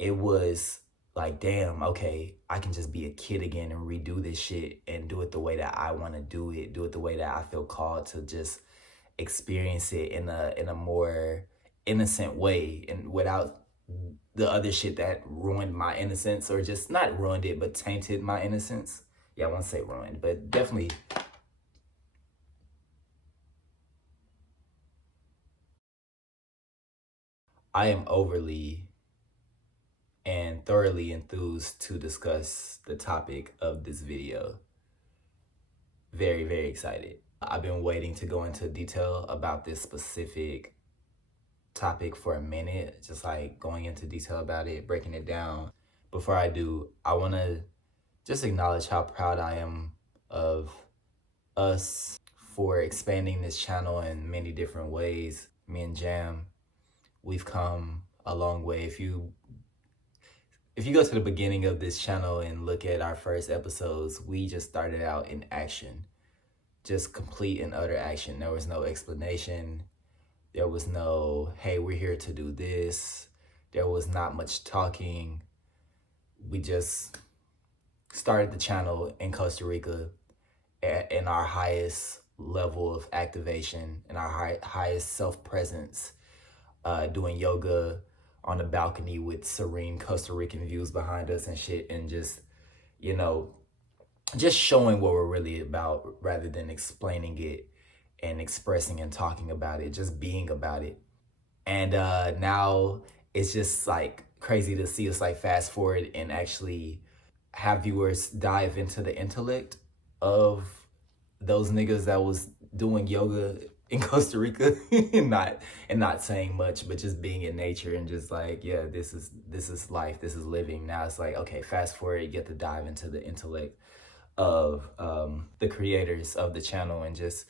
it was like, damn, okay, I can just be a kid again and redo this shit and do it the way that I want to do it the way that I feel called to just experience it in a more innocent way and without the other shit that ruined my innocence, or just not ruined it but tainted my innocence. Yeah, I won't say ruined, but definitely. I am overly and thoroughly enthused to discuss the topic of this video. Very, very excited. I've been waiting to go into detail about this specific topic for a minute, just like going into detail about it, breaking it down. Before I do, I want to just acknowledge how proud I am of us for expanding this channel in many different ways. Me and Jam, we've come a long way. If you go to the beginning of this channel and look at our first episodes, we just started out in action. Just complete and utter action. There was no explanation. There was no, hey, we're here to do this. There was not much talking. We just started the channel in Costa Rica in our highest level of activation, in our highest self-presence, doing yoga on the balcony with serene Costa Rican views behind us and shit, and just, you know, just showing what we're really about rather than explaining it and expressing and talking about it, just being about it. And now it's just like crazy to see us like fast forward and actually have viewers dive into the intellect of those niggas that was doing yoga in Costa Rica and not saying much, but just being in nature and just like, yeah, this is life, this is living. Now it's like, okay, fast forward, you get to dive into the intellect of the creators of the channel and just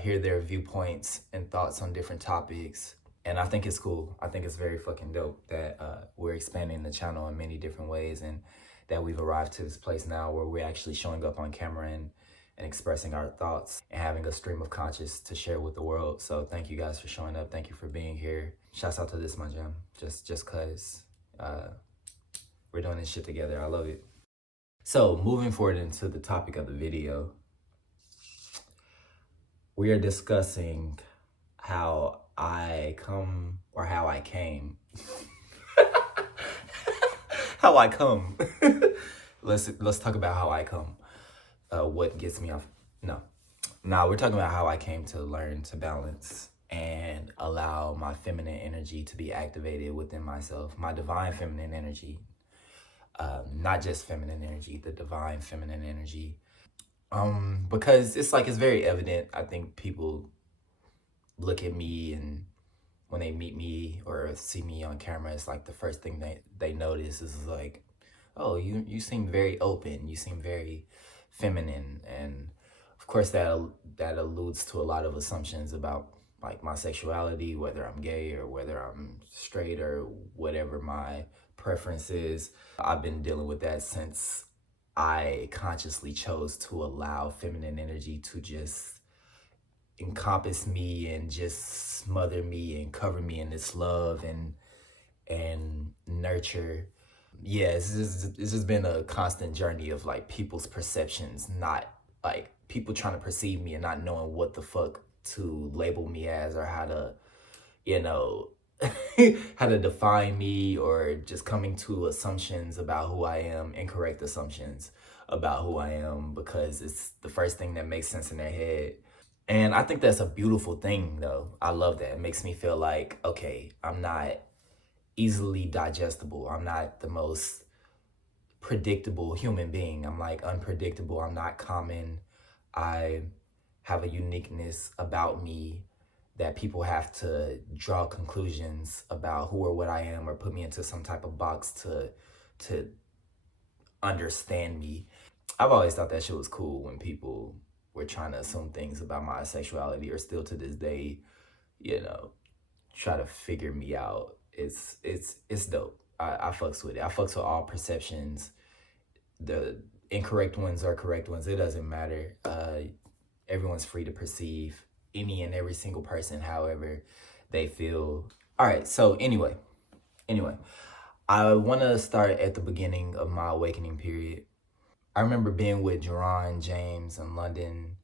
hear their viewpoints and thoughts on different topics. And I think it's cool. I think it's very fucking dope that we're expanding the channel in many different ways, and that we've arrived to this place now where we're actually showing up on camera and expressing our thoughts and having a stream of conscious to share with the world. So thank you guys for showing up. Thank you for being here. Shouts out to ThisMyJam. Just cause we're doing this shit together. I love it. So moving forward into the topic of the video, we are discussing how I come, or how I came. How I come. Let's talk about how I come. What gets me off? No, we're talking about how I came to learn to balance and allow my feminine energy to be activated within myself, my divine feminine energy, not just feminine energy, the divine feminine energy. Because it's very evident. I think people look at me, and when they meet me or see me on camera, it's like the first thing they notice is like, oh, you seem very open, you seem very feminine. And of course that alludes to a lot of assumptions about like my sexuality, whether I'm gay or whether I'm straight or whatever my preference is. I've been dealing with that since I consciously chose to allow feminine energy to just encompass me and just smother me and cover me in this love and nurture. Yeah, it's just been a constant journey of like people's perceptions, not like people trying to perceive me and not knowing what the fuck to label me as, or how to, you know, how to define me, or just coming to assumptions about who I am, incorrect assumptions about who I am, because it's the first thing that makes sense in their head. And I think that's a beautiful thing, though. I love that. It makes me feel like, okay, I'm not easily digestible. I'm not the most predictable human being. I'm like unpredictable. I'm not common. I have a uniqueness about me that people have to draw conclusions about who or what I am, or put me into some type of box to understand me. I've always thought that shit was cool when people were trying to assume things about my sexuality, or still to this day, you know, try to figure me out. It's dope. I fucks with it. I fucks with all perceptions. The incorrect ones are correct ones. It doesn't matter. Everyone's free to perceive any and every single person however they feel. All right, so anyway, I want to start at the beginning of my awakening period. I remember being with Jerron, James, in London,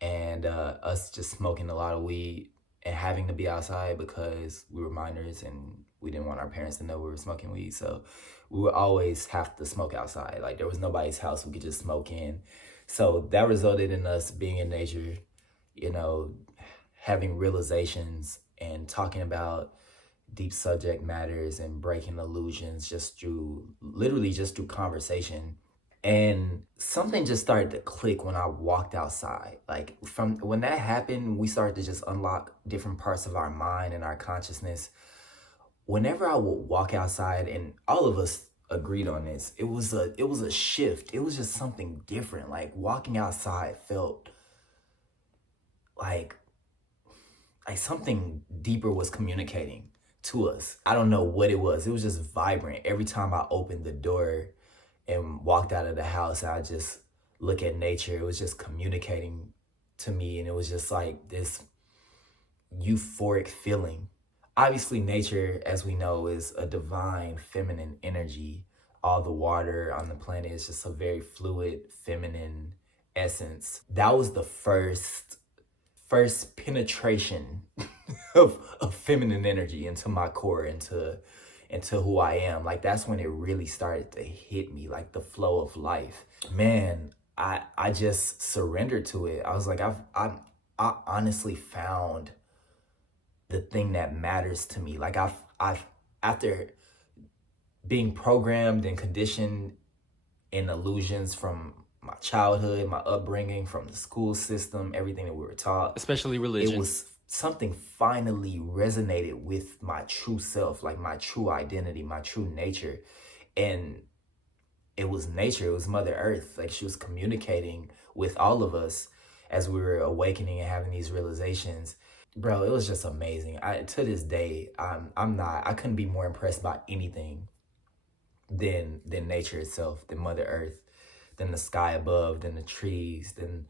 and us just smoking a lot of weed and having to be outside because we were minors and we didn't want our parents to know we were smoking weed. So we would always have to smoke outside. Like there was nobody's house we could just smoke in. So that resulted in us being in nature, you know, having realizations and talking about deep subject matters and breaking illusions just through literally just through conversation. And something just started to click when I walked outside. Like from when that happened, we started to just unlock different parts of our mind and our consciousness. Whenever I would walk outside, and all of us agreed on this, it was a shift. It was just something different. Like walking outside felt like something deeper was communicating to us. I don't know what it was. It was just vibrant. Every time I opened the door and walked out of the house, I just look at nature. It was just communicating to me, and it was just like this euphoric feeling. Obviously, nature, as we know, is a divine feminine energy. All the water on the planet is just a very fluid, feminine essence. That was the first penetration of feminine energy into my core, into who I am. Like that's when it really started to hit me, like the flow of life. Man, I just surrendered to it. I was like, I honestly found the thing that matters to me. Like I've after being programmed and conditioned in illusions from my childhood, my upbringing, from the school system, everything that we were taught, especially religion. It was something finally resonated with my true self, like my true identity, my true nature. And it was nature, it was Mother Earth. Like she was communicating with all of us as we were awakening and having these realizations. Bro, it was just amazing. To this day, I couldn't be more impressed by anything than nature itself, than Mother Earth, than the sky above, than the trees, than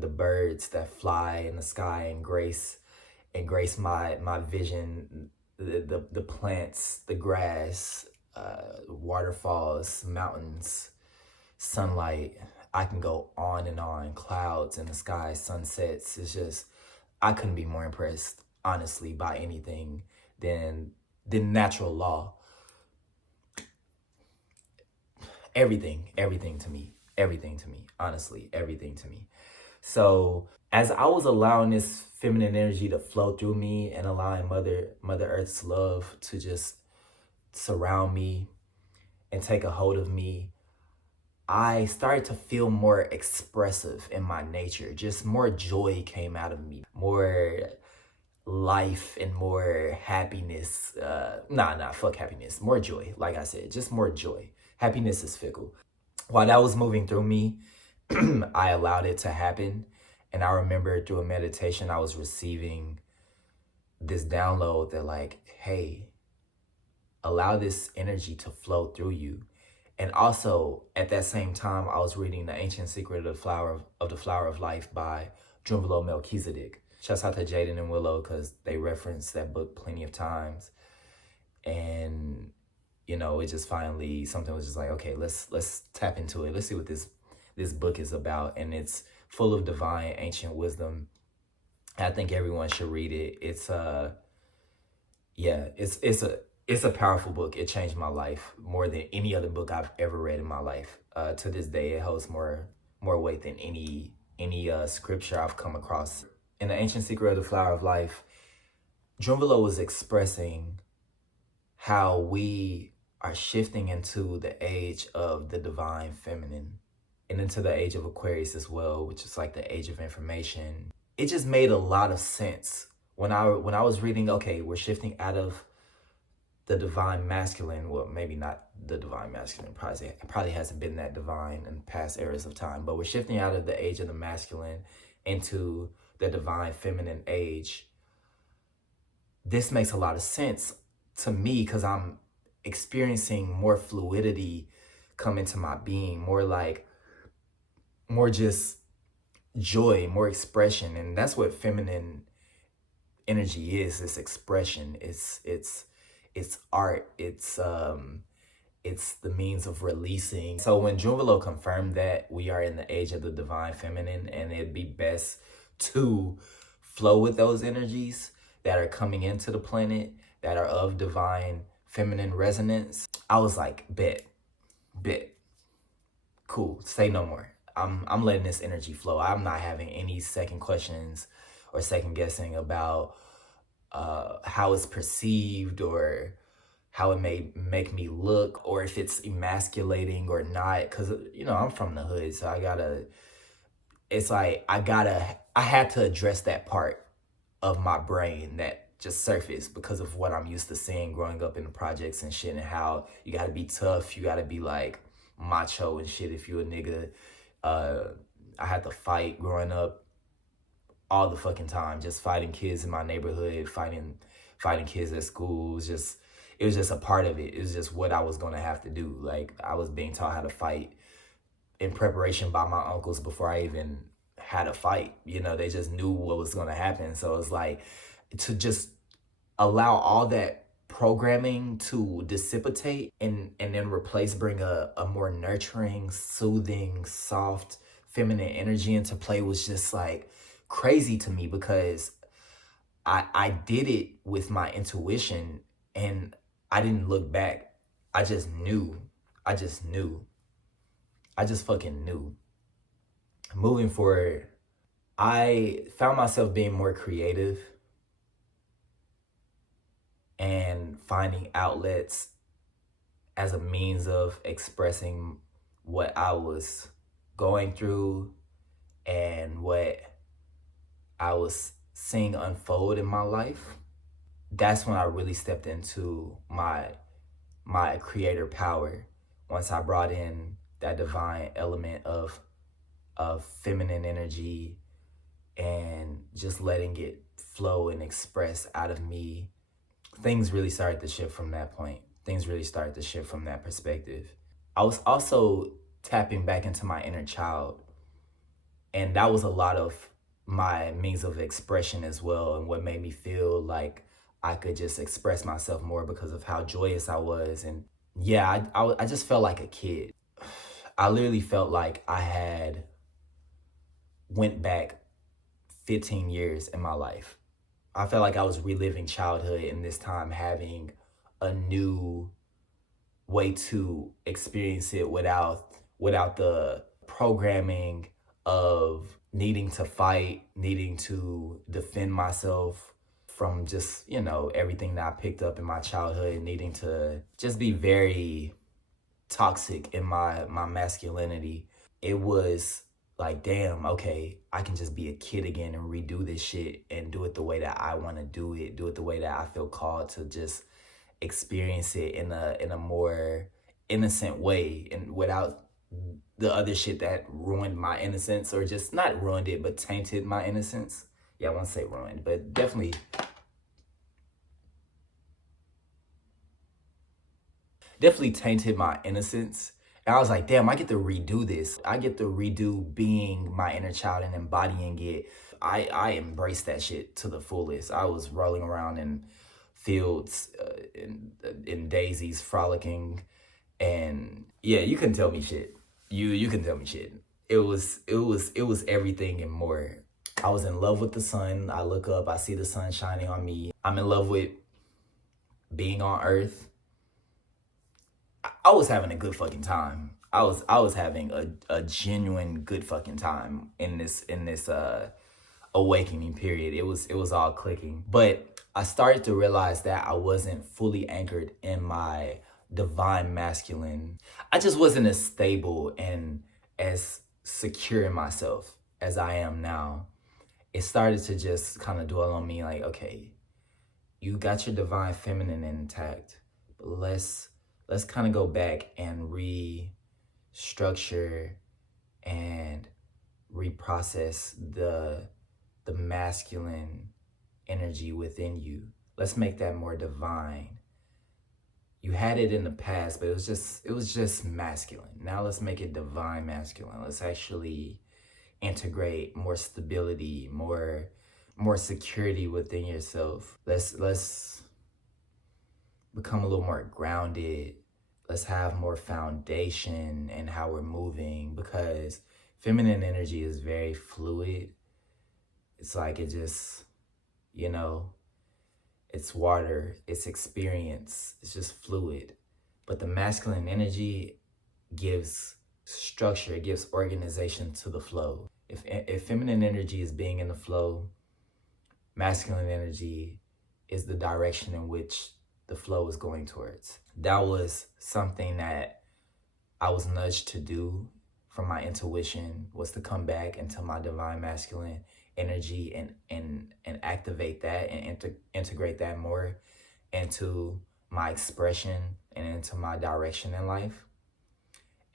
the birds that fly in the sky and grace my vision, the plants, the grass, waterfalls, mountains, sunlight. I can go on and on. Clouds in the sky, sunsets. It's just I couldn't be more impressed, honestly, by anything than natural law. Everything to me, honestly, everything to me. So as I was allowing this feminine energy to flow through me and allowing Mother Earth's love to just surround me and take a hold of me, I started to feel more expressive in my nature. Just more joy came out of me, more life and more happiness. Fuck happiness. More joy, like I said, just more joy. Happiness is fickle. While that was moving through me, I allowed it to happen. And I remember through a meditation, I was receiving this download that like, hey, allow this energy to flow through you. And also at that same time, I was reading The Ancient Secret of the Flower of Life by Drunvalo Melchizedek. Shouts out to Jaden and Willow because they reference that book plenty of times. And you know, it just finally, something was just like, okay, let's tap into it. Let's see what this book is about. And it's full of divine ancient wisdom. I think everyone should read it. It's a powerful book. It changed my life more than any other book I've ever read in my life. To this day, it holds more weight than any scripture I've come across. In The Ancient Secret of the Flower of Life, Drunvalo was expressing how we are shifting into the age of the divine feminine and into the age of Aquarius as well, which is like the age of information. It just made a lot of sense when I was reading, okay, we're shifting out of the divine masculine. Well, maybe not the divine masculine. Probably hasn't been that divine in past eras of time, but we're shifting out of the age of the masculine into the divine feminine age. This makes a lot of sense to me because I'm experiencing more fluidity come into my being, more just joy, more expression. And that's what feminine energy is. It's expression. It's art. It's it's the means of releasing. So when Juvelo confirmed that we are in the age of the divine feminine and it'd be best to flow with those energies that are coming into the planet that are of divine feminine resonance, I was like, bet, cool, say no more. I'm letting this energy flow. I'm not having any second questions or second guessing about how it's perceived or how it may make me look or if it's emasculating or not. Cause I'm from the hood, so I had to address that part of my brain that just surfaced because of what I'm used to seeing growing up in the projects and shit, and how you gotta be tough, you gotta be like macho and shit if you a nigga. I had to fight growing up all the fucking time, just fighting kids in my neighborhood, fighting kids at schools. It was just a part of it. It was just what I was gonna have to do. Like, I was being taught how to fight in preparation by my uncles before I even had a fight. They just knew what was gonna happen. So it's like, to just allow all that programming to dissipate and then bring a more nurturing, soothing, soft, feminine energy into play was just like crazy to me, because I did it with my intuition and I didn't look back. I just knew. I just fucking knew. Moving forward, I found myself being more creative and finding outlets as a means of expressing what I was going through and what I was seeing unfold in my life. That's when I really stepped into my creator power. Once I brought in that divine element of feminine energy and just letting it flow and express out of me, things really started to shift from that point. Things really started to shift from that perspective. I was also tapping back into my inner child, and that was a lot of my means of expression as well, and what made me feel like I could just express myself more because of how joyous I was. And yeah, I just felt like a kid. I literally felt like I had went back 15 years in my life. I felt like I was reliving childhood in this time, having a new way to experience it without the programming of needing to fight, needing to defend myself from just, everything that I picked up in my childhood, needing to just be very toxic in my masculinity. It was like, damn, okay, I can just be a kid again and redo this shit and do it the way that I want to do it the way that I feel called to just experience it in a more innocent way, and without the other shit that ruined my innocence, or just not ruined it, but tainted my innocence. Yeah, I won't say ruined, but definitely tainted my innocence. And I was like, damn, I get to redo this. I get to redo being my inner child and embodying it. I embraced that shit to the fullest. I was rolling around in fields, in daisies, frolicking, and yeah, you couldn't tell me shit. You couldn't tell me shit. It was everything and more. I was in love with the sun. I look up, I see the sun shining on me. I'm in love with being on Earth. I was having a good fucking time. I was having a genuine good fucking time in this awakening period. It was all clicking. But I started to realize that I wasn't fully anchored in my divine masculine. I just wasn't as stable and as secure in myself as I am now. It started to just kind of dwell on me like, okay, you got your divine feminine intact, but let's kind of go back and restructure and reprocess the masculine energy within you. Let's make that more divine. You had it in the past, but it was just masculine. Now let's make it divine masculine. Let's actually integrate more stability, more security within yourself. Let's become a little more grounded let's have more foundation in how we're moving, because feminine energy is very fluid. It's like it just, you know, it's water, it's experience, it's just fluid. But the masculine energy gives structure, it gives organization to the flow. If feminine energy is being in the flow, masculine energy is the direction in which the flow is going towards. That was something that I was nudged to do from my intuition, was to come back into my divine masculine energy and activate that and integrate that more into my expression and into my direction in life.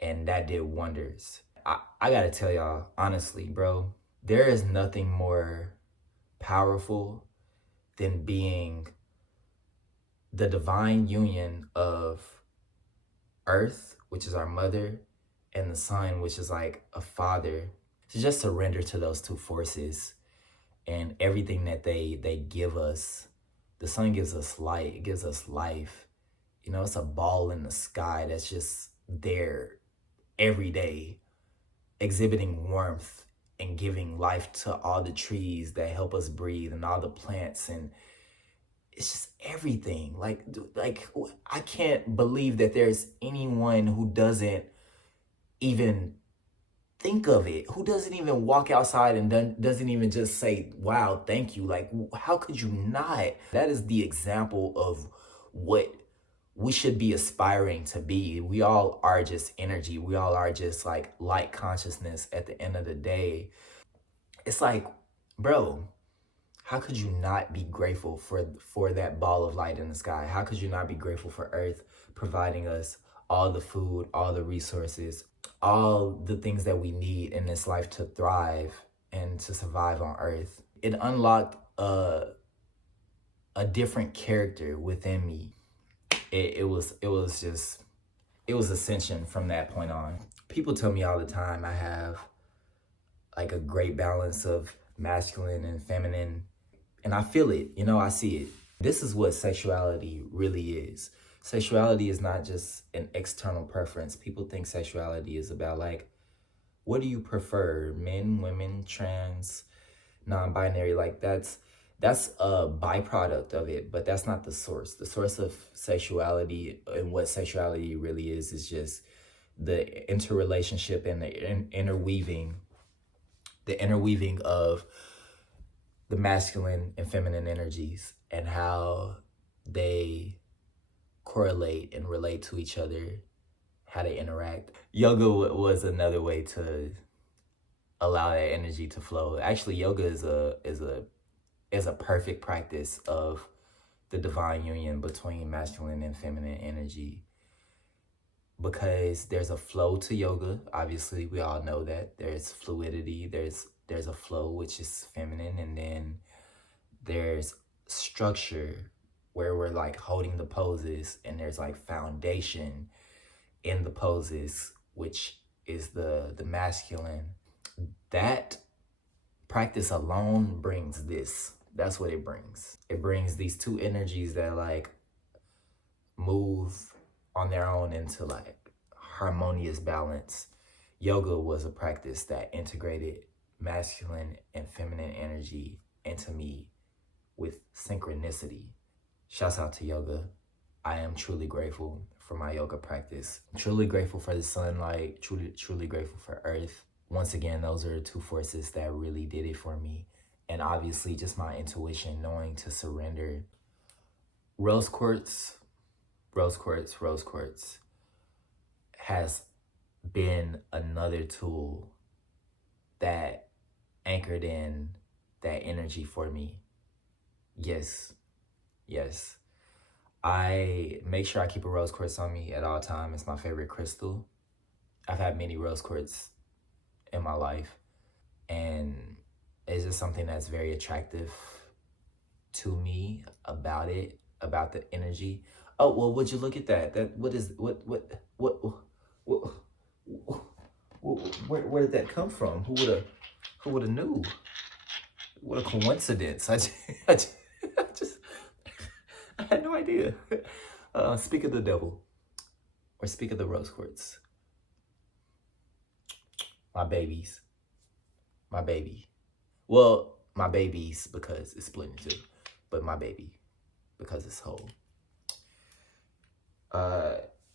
And that did wonders. I gotta tell y'all, honestly, bro, there is nothing more powerful than being the divine union of Earth, which is our mother, and the sun, which is like a father. To just surrender to those two forces and everything that they give us. The sun gives us light, it gives us life. You know, it's a ball in the sky that's just there every day, exhibiting warmth and giving life to all the trees that help us breathe and all the plants, and it's just everything. Like I can't believe that there's anyone who doesn't even think of it, who doesn't even walk outside and doesn't even just say, wow, thank you. Like, how could you not? That is the example of what we should be aspiring to be. We all are just energy. We all are just like light consciousness at the end of the day. It's like, bro, how could you not be grateful for that ball of light in the sky? How could you not be grateful for Earth providing us all the food, all the resources, all the things that we need in this life to thrive and to survive on Earth? It unlocked a different character within me. It was ascension from that point on. People tell me all the time I have like a great balance of masculine and feminine, and I feel it, you know, I see it. This is what sexuality really is. Sexuality is not just an external preference. People think sexuality is about like, what do you prefer? Men, women, trans, non-binary? Like that's a byproduct of it, but that's not the source. The source of sexuality and what sexuality really is just the interrelationship and the interweaving of the masculine and feminine energies and how they correlate and relate to each other, how they interact. Yoga was another way to allow that energy to flow. Actually, yoga is a perfect practice of the divine union between masculine and feminine energy, because there's a flow to yoga. Obviously, we all know that there's fluidity, there's a flow, which is feminine, and then there's structure where we're like holding the poses, and there's like foundation in the poses, which is the masculine. That practice alone brings this. That's what it brings. It brings these two energies that like move on their own into like harmonious balance. Yoga was a practice that integrated masculine and feminine energy into me with synchronicity. Shouts out to yoga. I am truly grateful for my yoga practice. Truly grateful for the sunlight, truly grateful for Earth. Once again, those are the two forces that really did it for me. And obviously just my intuition, knowing to surrender. Rose quartz has been another tool that anchored in that energy for me. Yes. I make sure I keep a rose quartz on me at all times. It's my favorite crystal. I've had many rose quartz in my life, and it's just something that's very attractive to me about it, about the energy. Oh, well, would you look at that? Where did that come from? Who would have knew? What a coincidence. I had no idea. Speak of the devil. or speak of the rose quartz. My babies. My baby. Well, my babies because it's split in two, but my baby because it's whole.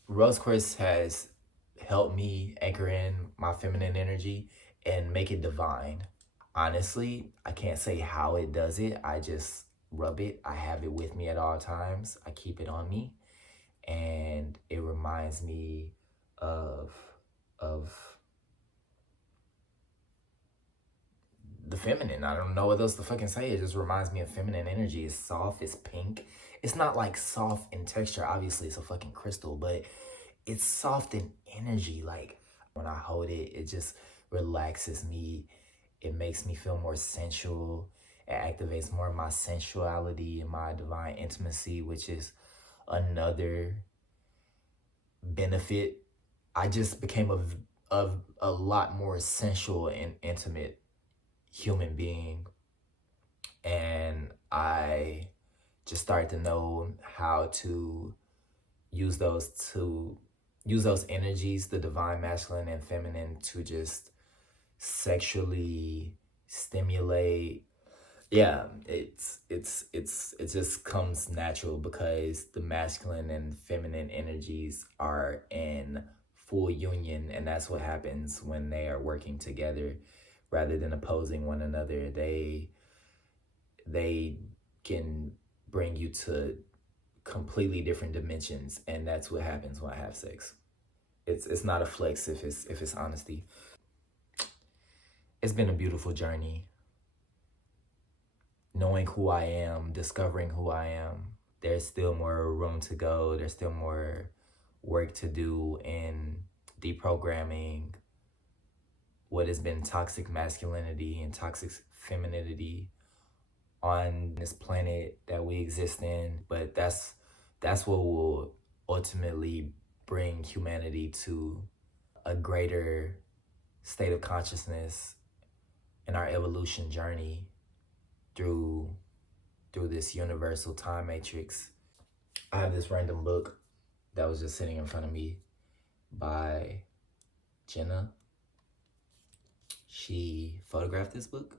Rose quartz has helped me anchor in my feminine energy and make it divine. Honestly, I can't say how it does it. I just rub it. I have it with me at all times. I keep it on me, and it reminds me of the feminine. I don't know what else to fucking say. It just reminds me of feminine energy. It's soft, it's pink. It's not like soft in texture. Obviously, it's a fucking crystal, but it's soft in energy. Like when I hold it, it just relaxes me. It makes me feel more sensual. It activates more of my sensuality and my divine intimacy, which is another benefit. I just became a lot more sensual and intimate human being, and I just started to know how to use those energies, the divine masculine and feminine, to just sexually stimulate. Yeah, it just comes natural because the masculine and feminine energies are in full union, and that's what happens when they are working together rather than opposing one another. They can bring you to completely different dimensions, and that's what happens when I have sex. It's not a flex if it's honesty. It's been a beautiful journey. Knowing who I am, discovering who I am. There's still more room to go. There's still more work to do in deprogramming what has been toxic masculinity and toxic femininity on this planet that we exist in. But that's what will ultimately bring humanity to a greater state of consciousness in our evolution journey through this universal time matrix. I have this random book that was just sitting in front of me by Jenna. She photographed this book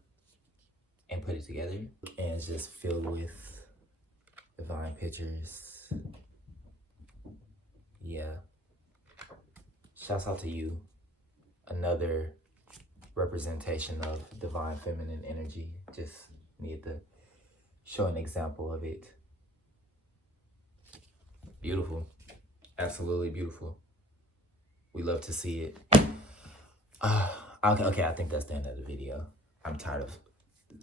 and put it together, and it's just filled with divine pictures. Yeah. Shouts out to you. Another representation of divine feminine energy. Just need to show an example of it. Beautiful. Absolutely beautiful. We love to see it. Okay, I think that's the end of the video. I'm tired of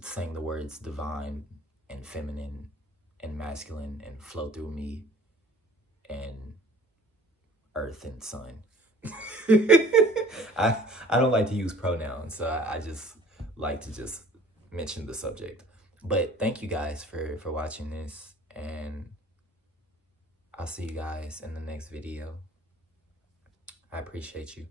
saying the words divine and feminine and masculine and flow through me and earth and sun. I don't like to use pronouns, so I just like to just mention the subject. But thank you guys for watching this, and I'll see you guys in the next video. I appreciate you.